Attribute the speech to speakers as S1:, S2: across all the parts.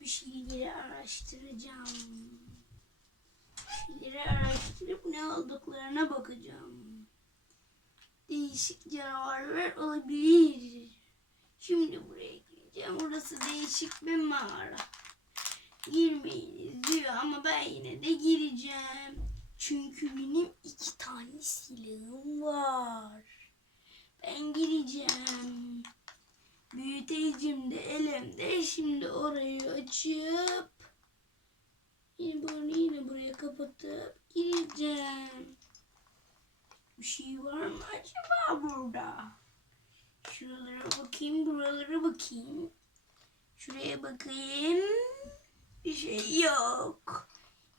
S1: Bir şeyleri araştıracağım. Şeyleri araştırıp ne olduklarına bakacağım. Değişik canavarlar olabilir. Şimdi buraya gireceğim. Burası değişik bir mağara. Girmeyiniz diyor ama ben yine de gireceğim. Çünkü benim iki tane silahım var. Ben gireceğim. Büyütecim de elimde. Şimdi orayı açıp yine bunu yine buraya kapatıp gireceğim. Bir şey var mı acaba burada? Şuralara bakayım, buralara bakayım. Şuraya bakayım. Bir şey yok.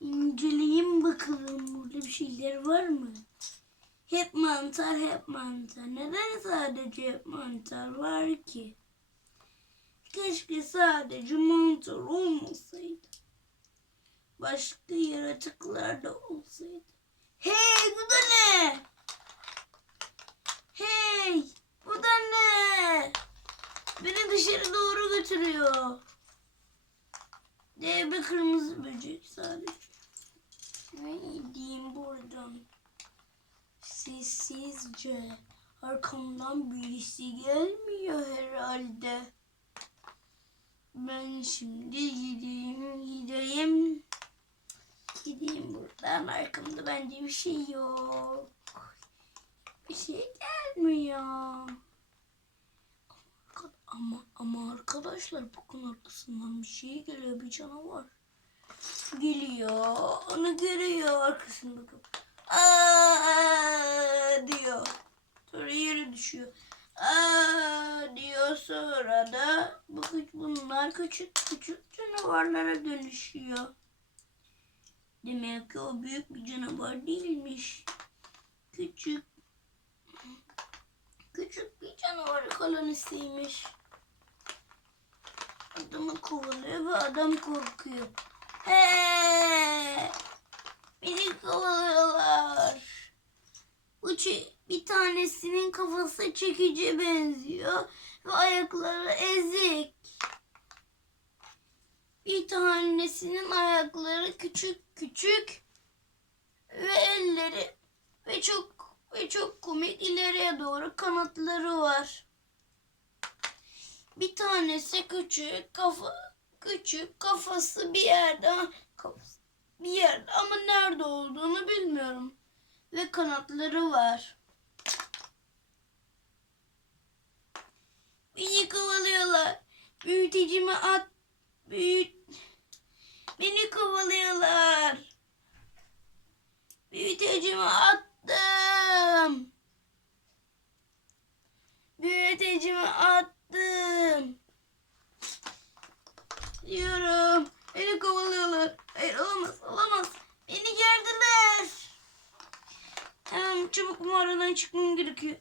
S1: İnceleyeyim bakalım burada bir şeyler var mı? Hep mantar, hep mantar. Neden sadece hep mantar var ki? Keşke sadece mantar olmasaydı. Başka yaratıklar da olsaydı. Hey bu da ne? Hey bu da ne? Beni dışarı doğru götürüyor. Dev bir kırmızı böcek sadece. Ne gideyim buradan? Sessizce arkamdan birisi gelmiyor herhalde. Ben şimdi gideyim, gideyim. Gideyim buradan. Arkamda bence bir şey yok. Bir şey gelmiyor. Ama ama arkadaşlar bakın arkasından bir şey geliyor bir canavar. Geliyor. Onu görüyor arkasında bakın. Aa diyor. Sonra yere düşüyor. Diyor sonra da bu bunlar küçük küçük canavarlara dönüşüyor. Demek ki o büyük bir canavar değilmiş. Küçük küçük bir canavar kolonisiymiş. Adamı kovalıyor ve adam korkuyor. Hey! Beni kovalıyorlar. Çe- bir tanesinin kafası çekici benziyor ve ayakları ezik. Bir tanesinin ayakları küçük küçük ve elleri ve çok ve çok komik ileriye doğru kanatları var. Bir tanesi küçük kafa küçük kafası bir yerde bir yerde ama nerede olduğunu bilmiyorum ve kanatları var. Beni kovalıyorlar. Büyütecimi at. Büyüt. Beni kovalıyorlar. Büyütecimi attım. Büyütecimi attım. Diyorum. Beni kovalıyorlar. Hayır olamaz olamaz. Beni gördüler. Hemen çabuk mağaradan çıkmam gerekiyor.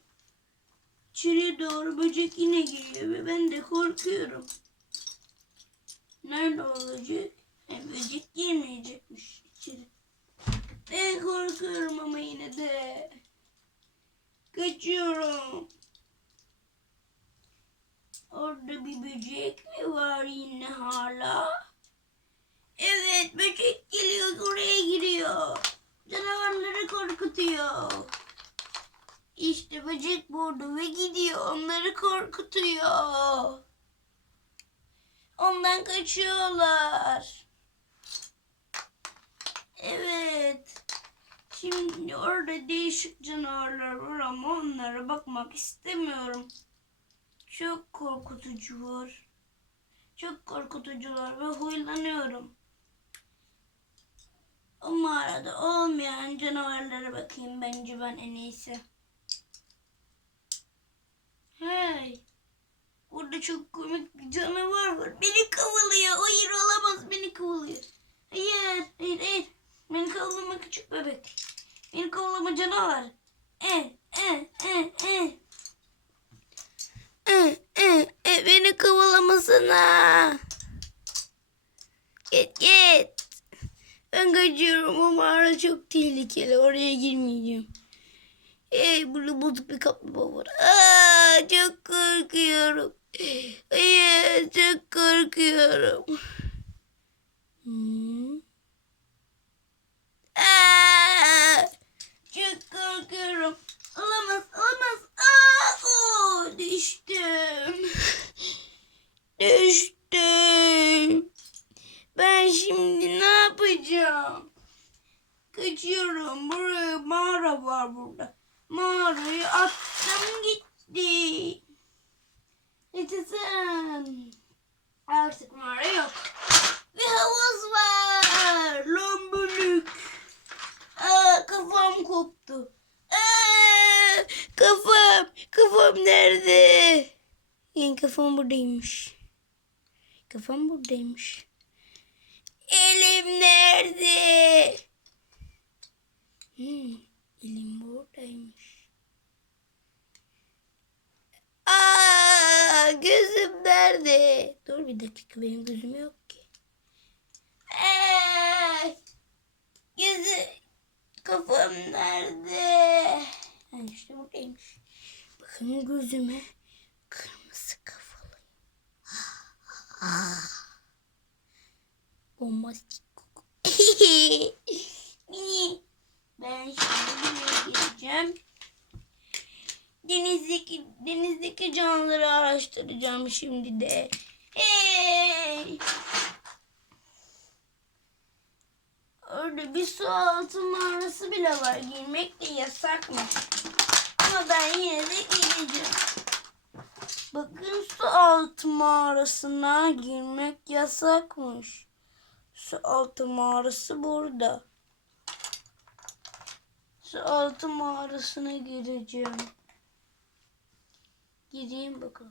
S1: İçeriye doğru böcek yine geliyor ve ben de korkuyorum. Nerede olacak? E, böcek girmeyecekmiş içeri. Ben korkuyorum ama yine de. Kaçıyorum. Orada bir böcek mi var yine hala? Evet böcek geliyor oraya giriyor. Canavarları korkutuyor. İşte böcek burada ve gidiyor onları korkutuyor. Ondan kaçıyorlar. Evet. Şimdi orada değişik canavarlar var ama onlara bakmak istemiyorum. Çok korkutucu var. Çok korkutucular ve huylanıyorum. O mağarada olmayan canavarlara bakayım bence ben en iyisi. Hey. Burada çok komik bir canavar var. Beni kovalıyor. Hayır olamaz beni kovalıyor. Hayır. Hayır hayır. Beni kovalama küçük bebek. Beni kovalama canavar. E, e, e, e. E, e, e, beni kovalamasana. Git git. Ben kaçıyorum o mağara çok tehlikeli. Oraya girmeyeceğim. Hey burada bozuk bir kaplumbağa var. Aa, çok korkuyorum. Hayır çok korkuyorum. Hmm. Çok korkuyorum. Olamaz, olamaz. Aa, oo, düştüm. düştüm. Ben şimdi ne yapacağım? Kaçıyorum. Buraya mağara var burada. Mağarayı attım gitti. Yaşasın. Artık mağara yok. Bir havuz var. Lombuluk. Aa, kafam koptu. Aa, kafam. Kafam nerede? Yani kafam buradaymış. Kafam buradaymış. Elim nerede? Hmm, elim buradaymış. Aa, gözüm nerede? Dur bir dakika benim gözüm yok ki. Ay, gözü kafam nerede? Ha, işte buradaymış. Bakın gözüme kırmızı kafalı. Bombastik. Mini. Ben şimdi buraya gireceğim. Denizdeki denizdeki canlıları araştıracağım şimdi de. Hey! Orada bir su altı mağarası bile var. Girmek de yasakmış. Ama ben yine de gireceğim. Bakın su altı mağarasına girmek yasakmış. Su altı mağarası burada. Su altı mağarasına gireceğim. Gireyim bakalım.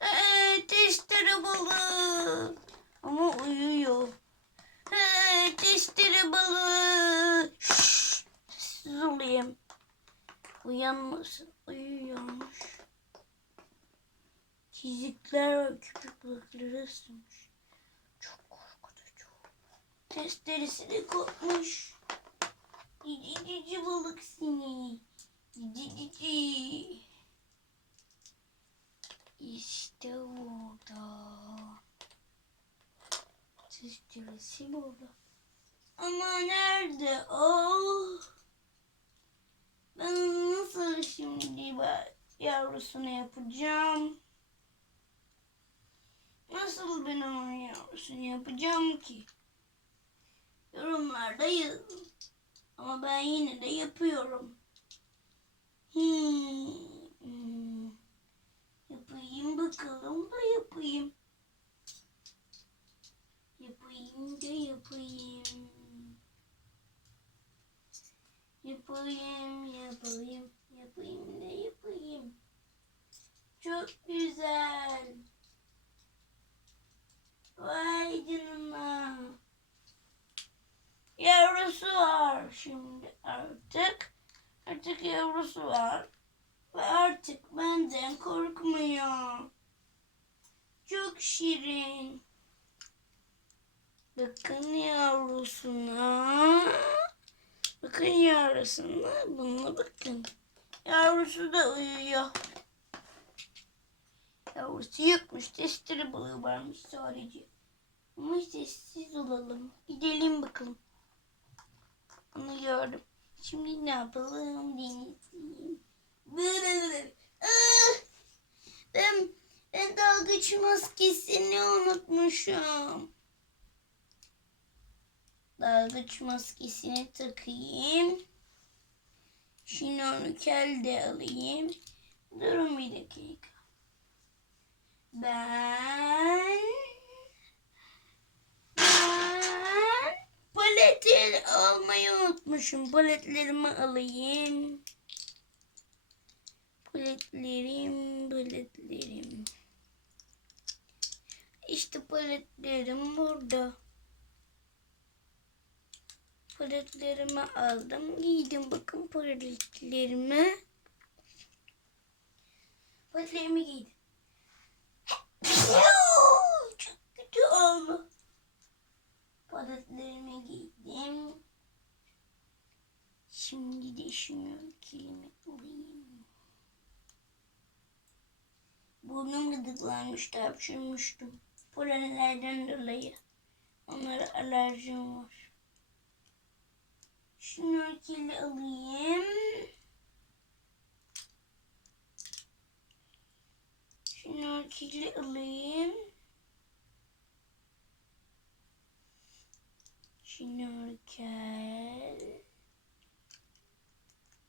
S1: Ee, testere balığı. Ama uyuyor. Ee, testere balığı. Şşş, olayım. Uyanmasın. Uyuyormuş. Çizikler var. Köpek balıkları ısırmış. Çok korkutucu. Testeresi de kopmuş. Cici cici balık seni. Cici. İşte orada. Testeresi burada. Ama nerede o? Ben nasıl şimdi yavrusunu yapacağım? Nasıl ben onun yavrusunu yapacağım ki? Yorumlarda yazın. Ama ben yine de yapıyorum. Hmm. Yapayım bakalım da yapayım. Yapayım da yapayım. Yapayım, yapayım, yapayım da yapayım. Çok güzel. Vay canına. Yavrusu var şimdi artık. Artık yavrusu var. Ve artık benden korkmuyor. Çok şirin. Bakın yavrusuna. Bakın yavrusuna. Buna bakın. Yavrusu da uyuyor. Yavrusu yokmuş. Testere balığı varmış sadece. Ama sessiz olalım. Gidelim bakalım. Onu gördüm. Şimdi ne yapalım? Denizliyim. Böyle. Ben, ben dalgıç maskesini unutmuşum. Dalgıç maskesini takayım. Şnorkel de alayım. Durun bir dakika. Ben ben paleti almayı unutmuşum. Paletlerimi alayım. Paletlerim, paletlerim. İşte paletlerim burada. Paletlerimi aldım. Giydim bakın paletlerimi. Paletlerimi giydim. Çok kötü oldu. Paletlerimi giydim. Şimdi de şunu kelime alayım. Burnum gıdıklanmıştı, hapşırmıştım. Polenlerden dolayı. Onlara alerjim var. Şnorkeli alayım. Şnorkeli alayım. Şnorkel.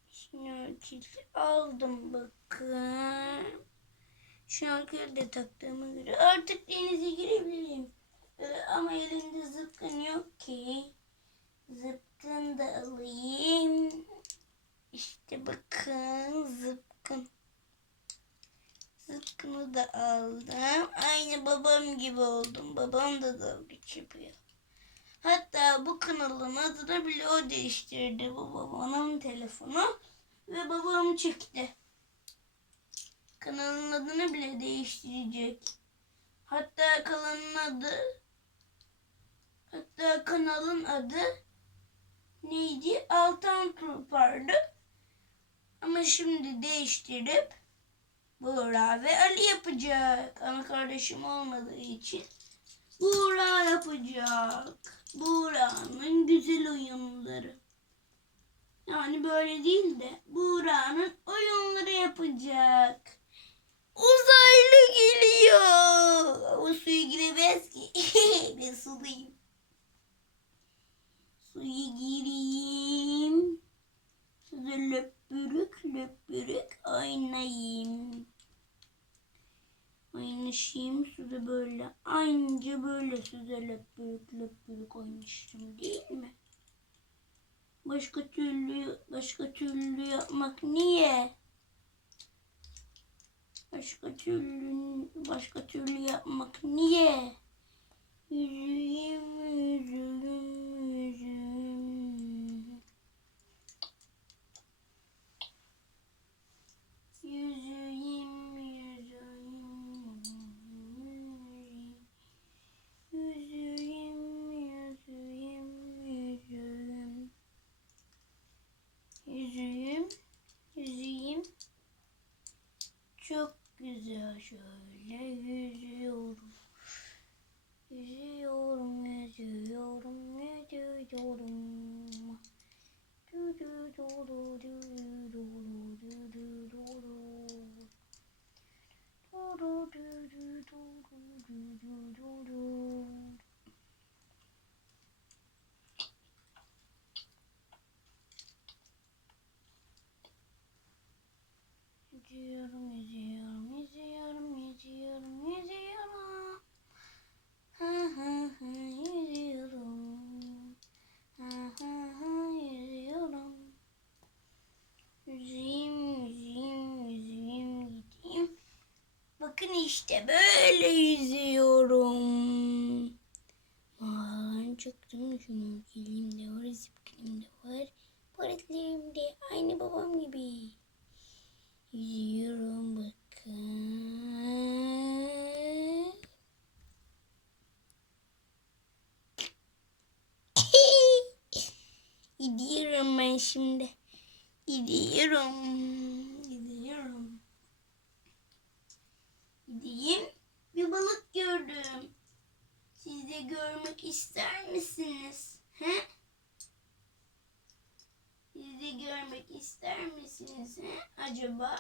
S1: Şnorkel aldım bakın. Şnorkel de taktığıma göre artık denize girebilirim. Ee, ama elimde zıpkın yok ki. Zıpkın da alayım. İşte bakın zıpkın. Zıpkını da aldım. Aynı babam gibi oldum. Babam da dalga yapıyor. Hatta bu kanalın adını bile o değiştirdi. Bu babamın telefonu. Ve babam çıktı. Kanalın adını bile değiştirecek. Hatta kanalın adı hatta kanalın adı neydi? Altan Kurpardı. Ama şimdi değiştirip Buğra ve Ali yapacak. Ana kardeşim olmadığı için Buğra yapacak. Buğra'nın güzel oyunları. Yani böyle değil de Buğra'nın oyunları yapacak. Uzaylı geliyor. Ama suya giremez ki. ben suluyum. Suya gireyim. Size löpürük löpürük oynayayım. Oynaşayım size böyle. Aynıca böyle size löpürük löpürük oynaştım değil mi? Başka türlü başka türlü yapmak niye? Başka türlü başka türlü yapmak niye? Yüzüğüm yüzüğüm. Yüzüğüm yüzüğüm yüzüğüm yüzüğüm yüzüğüm yüzüğüm yüzüğüm çok güzel şöyle yüzüyorum. Yüzüyorum, yüzüyorum, yüzüyorum. Du du du du du du du du du du du. İşte böyle yüzüyorum. Mağaradan çıktım. Şunu geleyim de var, zipkinim de var. Paletlerim de aynı babam gibi. Yüzüyorum bakın. Gidiyorum ben şimdi. Gidiyorum. Gidiyorum. Gideyim. Bir balık gördüm. Siz de görmek ister misiniz? He? Siz de görmek ister misiniz? He? Acaba?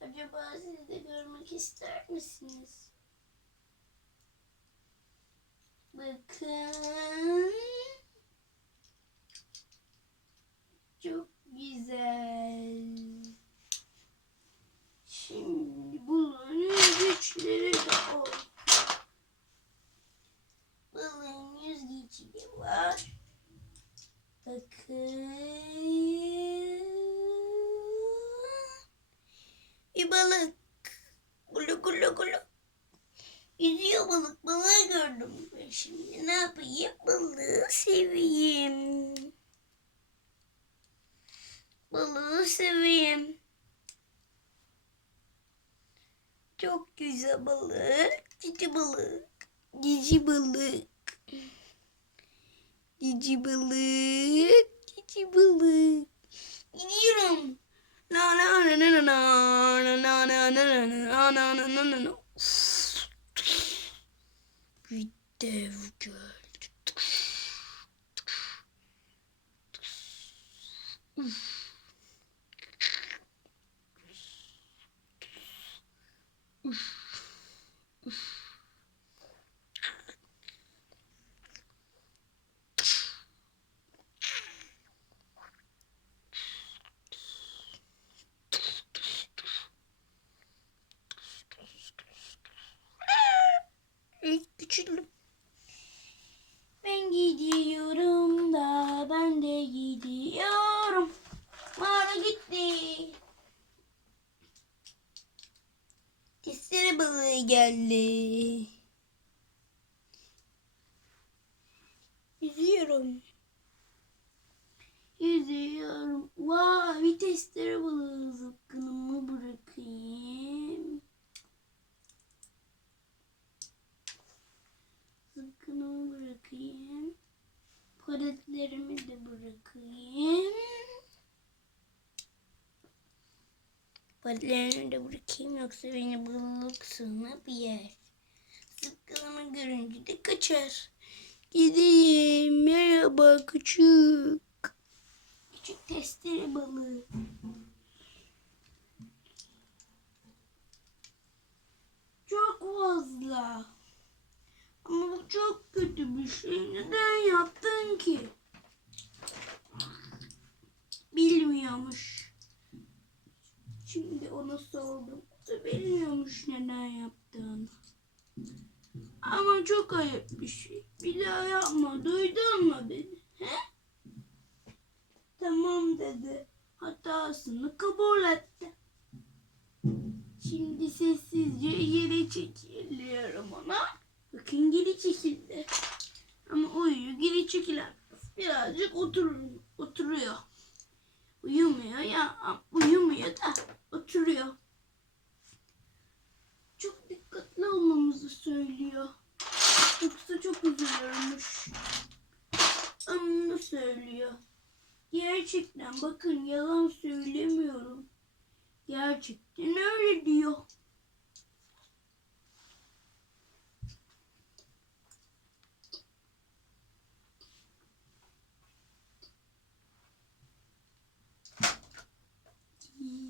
S1: Acaba siz de görmek ister misiniz? Bakın. Çok güzel. Şimdi balığın güçleri de o. Balığın yüzgeci de var. Bakın. Bir balık. Gulu gulu gulu. Yüzüyor balık. Balığı gördüm. Ben şimdi ne yapayım? Balığı seveyim. Balığı seveyim. Çok güzel balık. Cici balık. Cici balık. Cici balık. Cici balık. Gidiyorum. La la la la la la la la la la la la la la la la. Dev göl. İlk küçüldüm. Ben gidiyorum da ben de gidiyorum. Mağara gitti. Testere balığı geldi. Yüzüyorum. Yüzüyorum. Vay bir testere balığı zıpkınımı bırakayım. Zıpkınımı bırakayım. Paletlerimi de bırakayım. Paletlerimi de bırakayım yoksa beni sığına bir yer. Zıpkınımı görünce de kaçar. Gideyim. Merhaba küçük. Küçük testere balığı. Çok fazla. Ama bu çok kötü bir şey. Neden yaptın ki? Bilmiyormuş. Şimdi ona sordum. Bilmiyormuş neden yaptığını. Ama çok ayıp bir şey. Bir daha yapma. Duydun mu beni? He? Tamam dedi. Hatasını kabul etti. Şimdi sessizce geri çekiliyorum ona. Bakın geri çekildi. Ama uyuyor geri çekilemez. Birazcık oturur, oturuyor. Uyumuyor ya. Uyumuyor da oturuyor. Çok dikkatli olmamızı söylüyor. Yoksa çok üzülürmüş. Onu söylüyor. Gerçekten bakın yalan söylemiyorum. Gerçekten öyle diyor.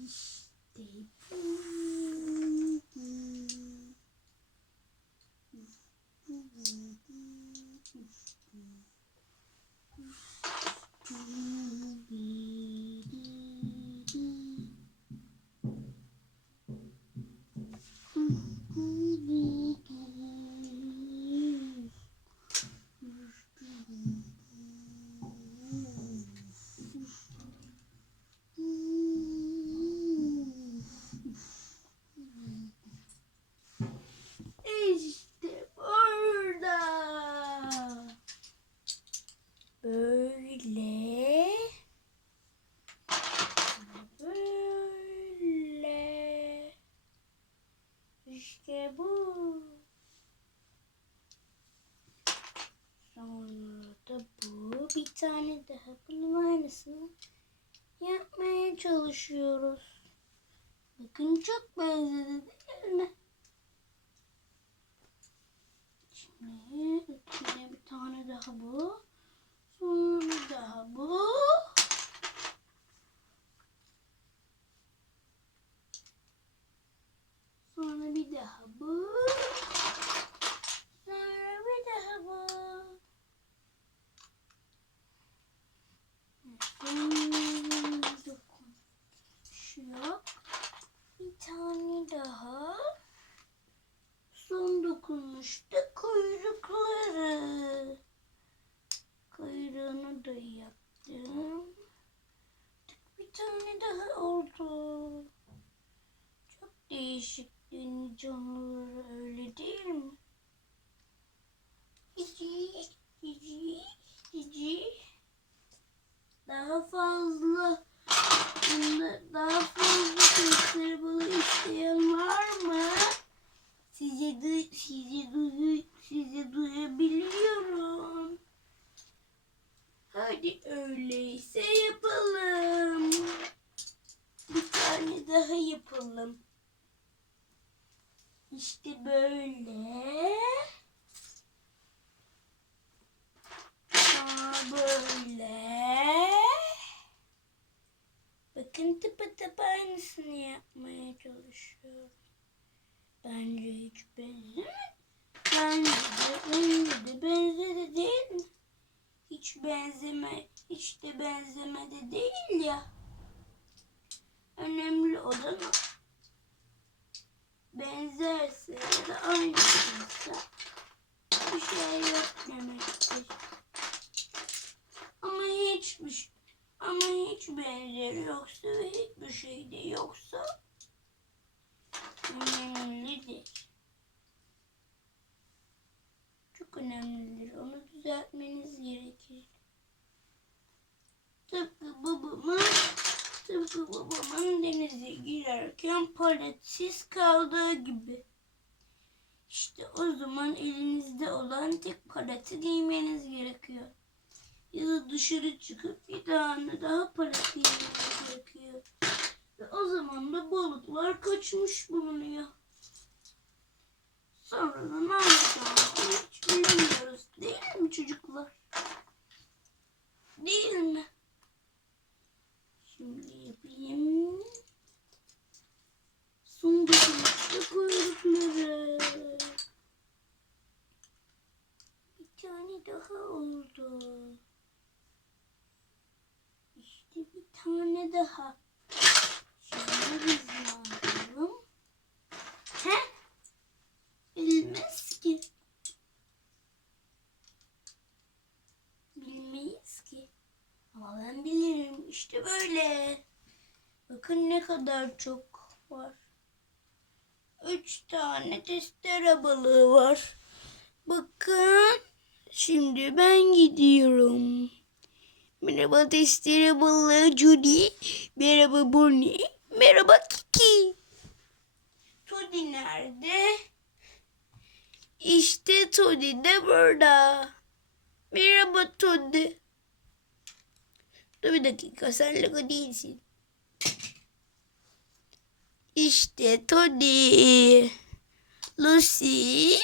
S1: İşte İşte burada. Böyle. Böyle. İşte bu. Sonra da bu. Bir tane daha bunun aynısını yapmaya çalışıyoruz. Bakın çok benzedi paleti giymeniz gerekiyor. Ya da dışarı çıkıp bir tane daha palet giymeniz gerekiyor. Ve o zaman da balıklar kaçmış bulunuyor. Sonra da ne yapacağımızı hiç bilmiyoruz. Değil mi çocuklar? Değil mi? Şimdi yapayım. Son dokunuşta kuyrukları. Bir tane daha oldu. İşte bir tane daha. Ne yapalım? He? Bilmez ki. Bilmeyiz ki. Ama ben bilirim. İşte böyle. Bakın ne kadar çok var. Üç tane testere balığı var. Bakın. Şimdi ben gidiyorum. Merhaba testere balığı Judy. Merhaba Bonnie. Merhaba Kiki. Toddy nerede? İşte Toddy de burada. Merhaba Toddy. Dur bir dakika sen Lego değilsin. İşte Toddy. Lucy.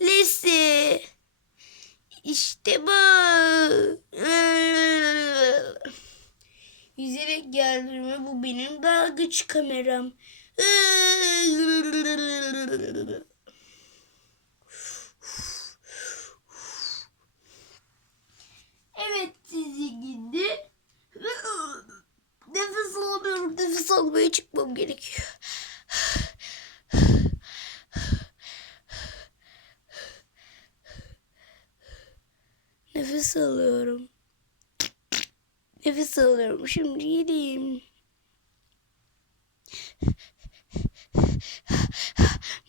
S1: Lucy. İşte bu. Yüzerek geldim ve bu benim dalgıç kameram. Evet sizi gidi. Nefes alamıyorum. Nefes almaya çıkmam gerekiyor. Nefes alıyorum. Nefes alıyorum. Şimdi gideyim.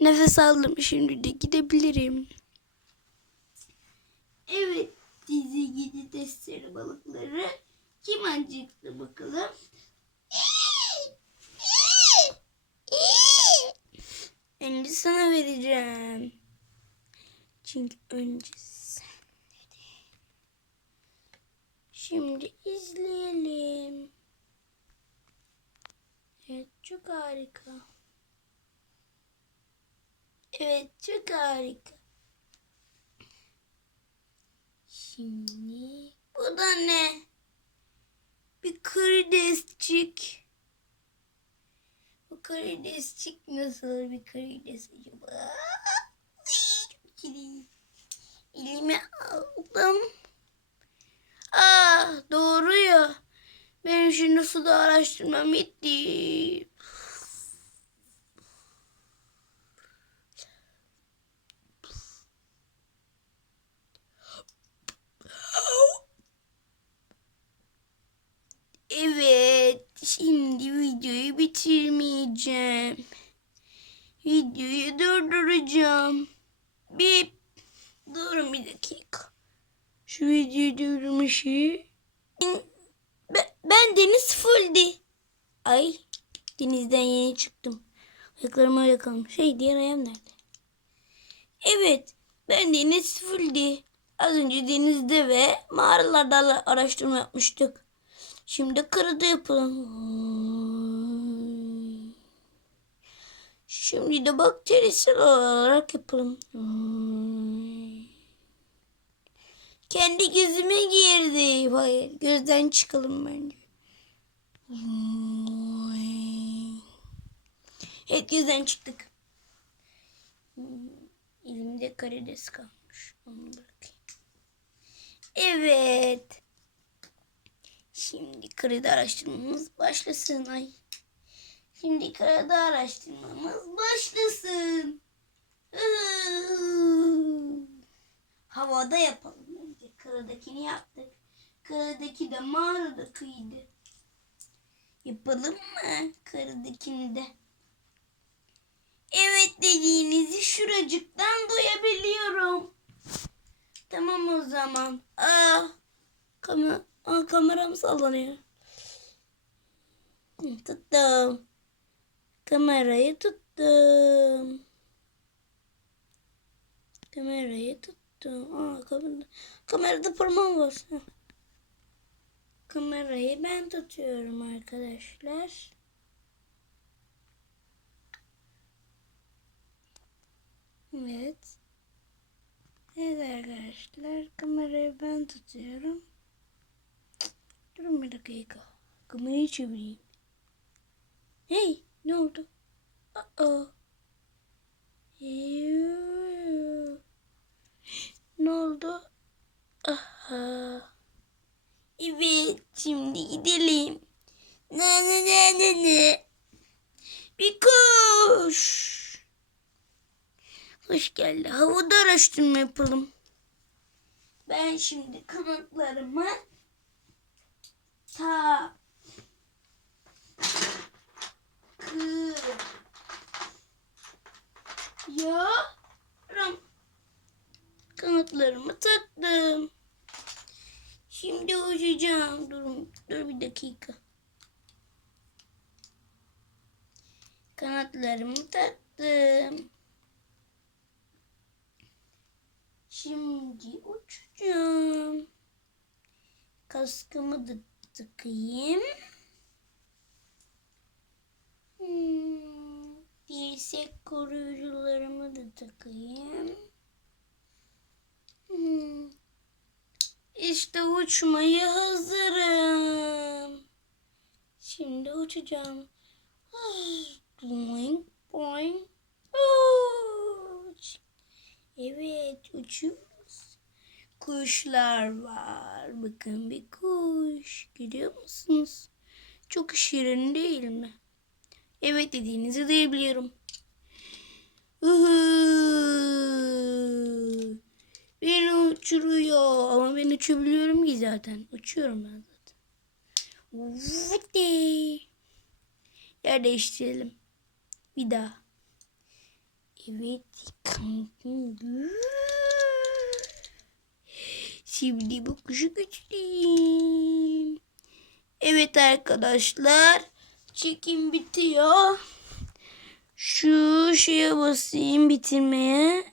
S1: Nefes aldım. Şimdi de gidebilirim. Evet dizi gidi testere balıkları. Kim acıktı bakalım? Önce sana vereceğim. Çünkü önce sen dedin. Şimdi izleyelim. Evet çok harika. Evet çok harika. Şimdi bu da ne? Bir karidesçik. Bu karidesçik nasıl bir karides acaba? Elime aldım. Doğru ya. Benim şunu suda araştırmam bitti. Evet, şimdi videoyu bitirmeyeceğim. Videoyu durduracağım. Bir durun bir dakika. Şu videoyu durdurmuşum. Ben, Deniz Fuldi. Ay, denizden yeni çıktım. Ayaklarım öyle kalmış. Şey, diğer ayağım nerede? Evet, ben Deniz Fuldi. Az önce denizde ve mağaralarda araştırma yapmıştık. Şimdi kırıda yapalım. Şimdi de bakterisel olarak yapalım. Kendi gözüme girdi. Hayır, gözden çıkalım bence. Evet, gözden çıktık. Elimde karides kalmış. Onu bırakayım. Evet. Şimdi kredi araştırmamız başlasın. Ay. Şimdi kredi araştırmamız başlasın. Havada yapalım. Kıradakini yaptık. Kıradaki de mağaradakiydi. Yapalım mı kıradakini de? Evet dediğinizi şuracıktan duyabiliyorum. Tamam o zaman. Aa, kamer Aa, kameram sallanıyor. Tuttum. Kamerayı tuttum. Kamerayı tuttum. Aa, kamerada, kamerada parmağım var. Kamerayı ben tutuyorum arkadaşlar. Evet. Evet arkadaşlar kamerayı ben tutuyorum. Durun bir dakika. Kamerayı çevireyim. Hey ne oldu? Aa. Yoo. Ne oldu? Aha. Evet şimdi gidelim. Ne ne ne ne ne. Bir kuş. Hoş geldi. Havada araştırma yapalım. Ben şimdi kanatlarımı ta kı yorum. Kanatlarımı taktım. Şimdi uçacağım. Durun, dur bir dakika. Kanatlarımı taktım. Şimdi uçacağım. Kaskımı da takayım. Hmm, dirsek koruyucularımı da takayım. Hmm. İşte uçmaya hazırım. Şimdi uçacağım. Boing boing. Uç. Evet uçuyoruz. Kuşlar var. Bakın bir kuş. Görüyor musunuz? Çok şirin değil mi? Evet dediğinizi duyabiliyorum. Uhuu. Beni uçuruyor. Ama ben uçabiliyorum ki zaten. Uçuyorum ben zaten. Vıttı. Yer değiştirelim. Bir daha. Evet. Şimdi bu kuşu güçlüyüm. Evet arkadaşlar. Çekim bitiyor. Şu şeye basayım bitirmeye.